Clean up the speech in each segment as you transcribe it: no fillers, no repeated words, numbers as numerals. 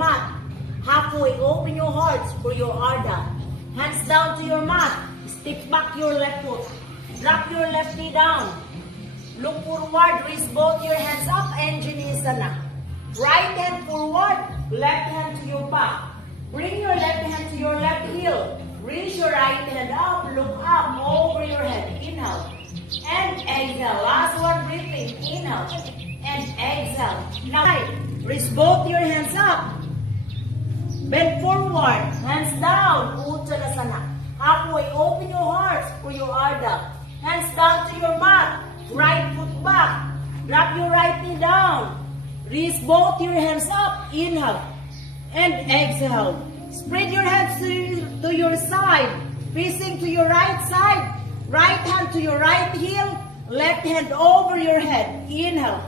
mat. Halfway, open your hearts for your Ardha. Hands down to your mat. Step back your left foot. Drop your left knee down. Look forward, raise both your hands up, Anjaneyasana. Right hand forward, left hand to your back. Bring your left hand to your left heel. Reach your right hand up, look up, over your head. Inhale. And exhale. Last one, breathing. Inhale. And exhale. Now, raise both your hands up. Bend forward. Hands down. Uttanasana. Halfway, open your hearts for your Ardha. Hands down to your mat. Right foot back. Drop your right knee down. Raise both your hands up. Inhale. And exhale. Spread your hands to your side. Facing to your right side. Right hand to your right heel. Left hand over your head. Inhale.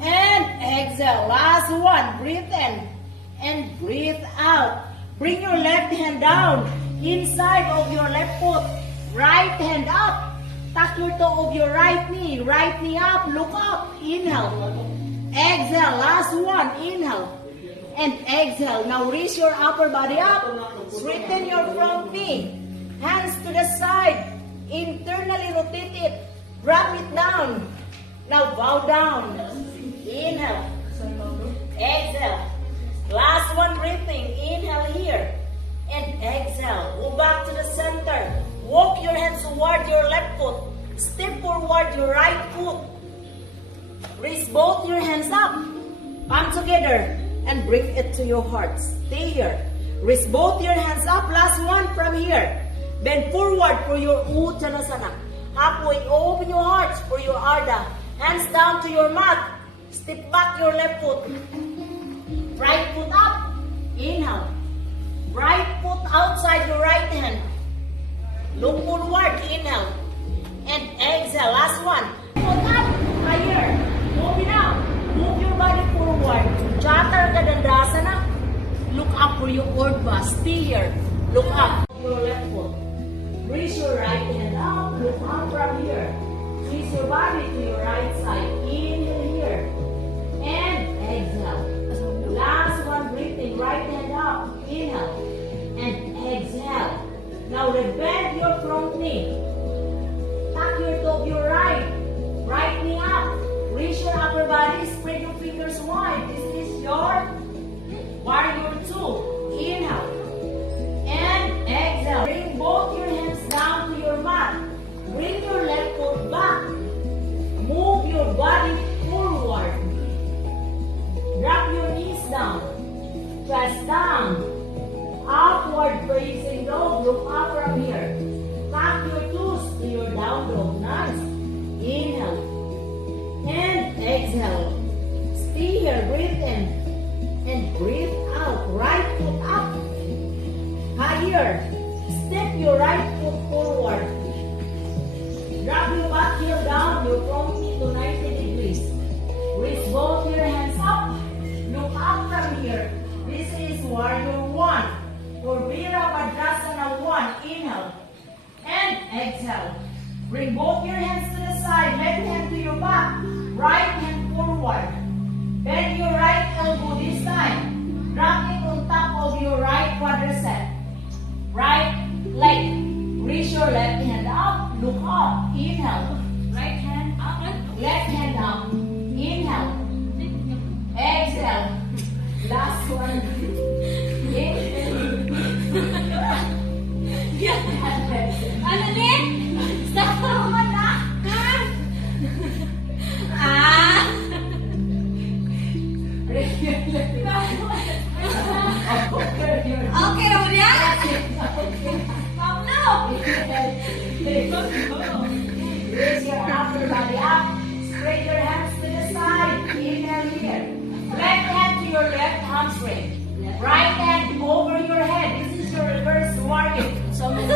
And exhale. Last one. Breathe in. And breathe out. Bring your left hand down. Inside of your left foot. Right hand up. Tuck your toe of your right knee. Right knee up. Look up. Inhale. Exhale. Last one. Inhale. And exhale. Now raise your upper body up. Straighten your front knee. Hands to the side. Internally rotate it. Drop it down. Now bow down. Inhale. Exhale. Last one, breathing. Inhale here. And exhale. Go back to the center. Walk your hands toward your left foot. Step forward your right foot. Raise both your hands up. Palm together. And bring it to your heart. Stay here. Raise both your hands up. Last one from here. Bend forward for your Uttanasana. Halfway, open your hearts for your Ardha. Hands down to your mat. Step back your left foot. Right foot up. Inhale. Right foot outside your right hand. Look forward. Inhale. And exhale. Last one. Foot up. Higher. Move it out. Move your body forward. Chaturanga. Look up for your Urdhva. Stay here. Look up. Your left foot. Raise your right hand up. Look up from here. Twist your body to your right side. Inhale here. And exhale. Last one, breathing. Right hand up. Inhale. And exhale. Now bend your front knee. Tuck your toe of your right. Right knee up. Reach your upper body. Spread your fingers wide. This is your warrior 2. Inhale. And exhale. Bring both your hands down to your mat. Bring your left foot back. Move your body forward. Drop your knees down. Chest down. Upward facing dog. Look up from here. Tuck your toes to your down dog. Nice. Inhale. And exhale. Stay here. Breathe in. And breathe out. Right foot up. Higher. Step your right foot forward. Drop your back heel down. Your front knee to 90 degrees. Raise both your hands up. Look up from here. This is warrior 1. For Virabhadrasana 1. Inhale. And exhale. Bring both your hands to the side. Left hand to your back. Right hand forward. Bend your right elbow this time. Drop it on top of your right quadricep. Right leg. Reach your left hand up. Look up. Inhale. Right hand up. Left hand up. Inhale. Exhale. Last one. Ano din? Stop naman na! Ah! Okay, naman yan? Pablo! Raise your upper body up. Spread your hands to the side. Inhale here. Left hand to your left hamstring. Right hand over your head. This is your reverse warrior. So, left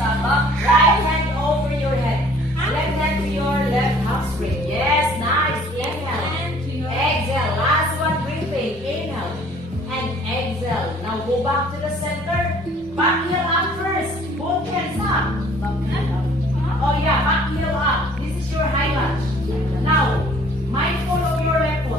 sabak. Right hand over your head. Left hand to your left hamstring. Yes, nice. Inhale. Exhale. Last one, breathing. Inhale. And exhale. Now go back to the center. Back heel up first. Both hands up. Oh yeah, back heel up. This is your high lunge. Now, mindful of your left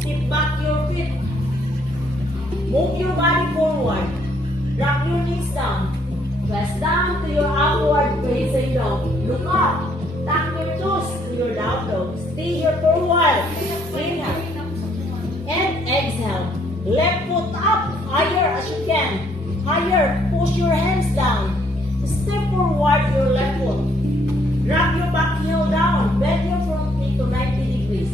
Step back your feet. Move your body forward. Drop your knees down. Press down to your upward facing dog. Look up. Tuck your toes to your down dog. Stay here for a while. Inhale. And exhale. Left foot up. Higher as you can. Higher. Push your hands down. Step forward your left foot. Drop your back heel down. Bend your front knee to 90 degrees.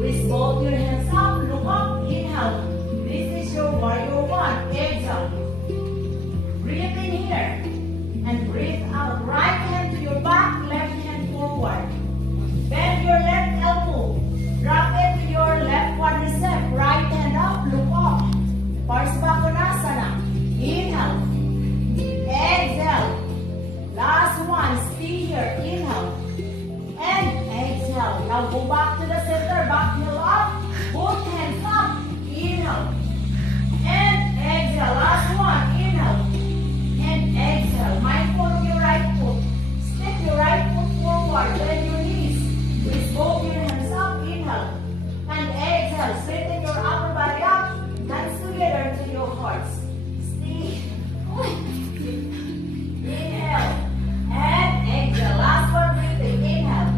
Raise both your hands up. Look up. Inhale. This is your warrior one. Exhale. Breathe in here. And breathe out. Right hand to your back. Left hand forward. Bend your left elbow. Drop it to your left quadricep. Right hand up. Look up. Parsvakonasana. Inhale. Exhale. Last one. Stay here. Inhale. And exhale. Now go back to the center. Back heel up. Both hands up. Inhale. And exhale. Last one. Inhale. And exhale. Mindful of your right foot. Step your right foot forward. Bend your knees. Raise both your hands up. Inhale. And exhale. Straighten your upper body up. Hands together to your hearts. Stay. Inhale. And exhale. Last one. Breathing. Inhale.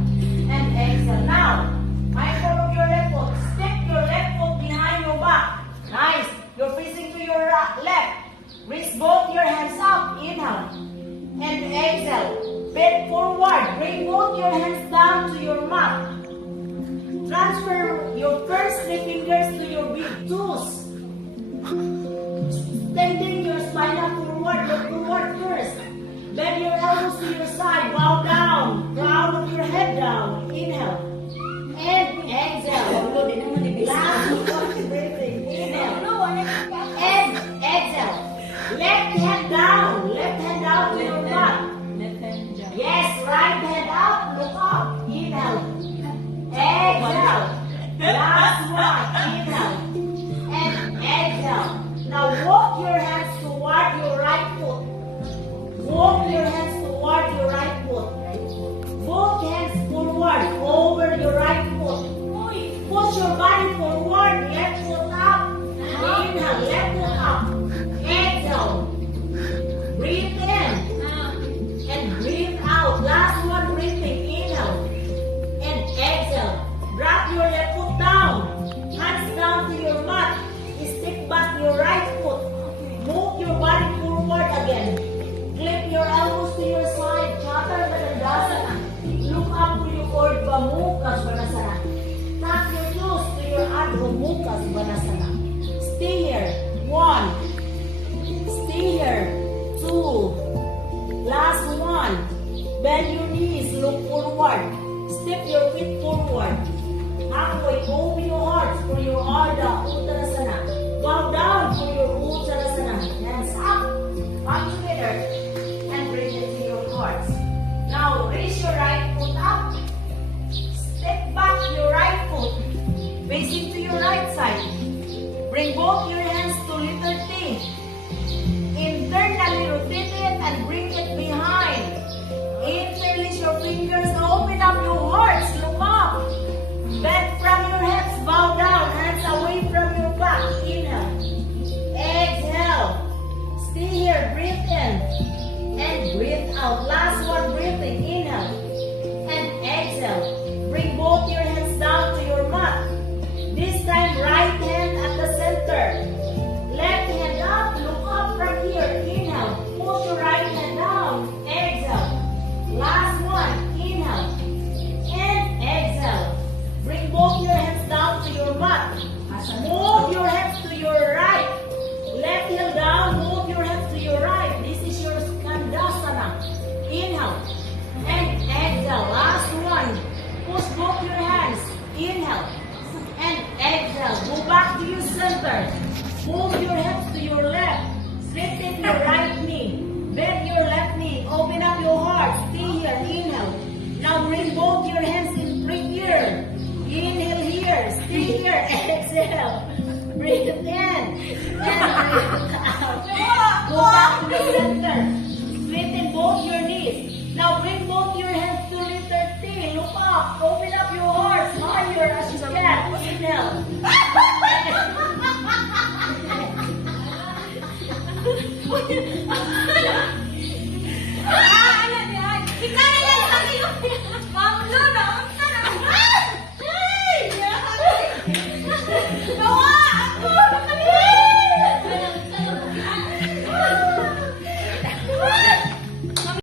And exhale. Now, mindful of your left foot. Step your left foot behind your back. Nice. You're facing to your left. Raise both your hands up. Inhale. And exhale. Bend forward. Bring both your hands down to your mat. Transfer your first 3 fingers to your big toes. Extending your spine up forward. Look forward first. Bend your elbows to your side. Bow down. Crown of your head down. Inhale. And exhale. Last one. Breathing. Inhale. And exhale. Left hand down. Left hand down to your back. Yes, right hand up. Look up. Inhale. Exhale. Last one. Inhale. And exhale. Now walk your hands toward your right foot. Walk your hands toward your right foot. Both hands forward over your right foot. Push your body forward. Left foot up. Inhale. Left foot up. Exhale. Breathe in. And breathe out. Last one. Breathing. Inhale. And exhale. Drop your left foot down. Hands down to your mat. Step back your right foot. Move your body forward again. Clip your elbows to your side. Chaturanga. Look up to your Urdhva Mukha Svanasana. Tuck your toes to your Adho Mukha Svanasana. Stay here. 1. Stay here. 2. Last one. Bend your knees. Look forward. Step your feet forward. Halfway. Open your heart for your Ardha Uttanasana. Bow down for your Uttanasana. Hands up. Come together. And bring it to your hearts. Now raise your right foot up. Step back your right foot. Facing to your right side. Bring both your hands to letter T. Internally rotate it and bring it behind. Interlace your fingers. Open up your hearts. Look up. Bend from your hips. Bow down. Hands away from your back. Inhale. Exhale. Stay here. Breathe in. And breathe out. Last one. Breathing. Inhale. And exhale. Bring both your hands down to your mat. This time, right hand at the center. Left hand up. Look up from here. Inhale. Push your right hand down. Exhale. Last one. Inhale. And exhale. Bring both your hands down to your mat. Move your hips to your right. Left heel down. Move your hips to your right. This is your Skandasana. Inhale. And exhale. Last one. Push both your hands. Inhale. And exhale. Go back to your center. Move your hips to your left. Straighten your right knee. Bend your left knee. Open up your heart. Stay here. Inhale. Now bring both your hands in free here. Inhale here. Stay here. Exhale. Breathe in. And breathe out. Go back to the center. Straighten both your knees. Now bring both your hands to letter T. Look up. Open up your heart higher as you can. Inhale. Uy!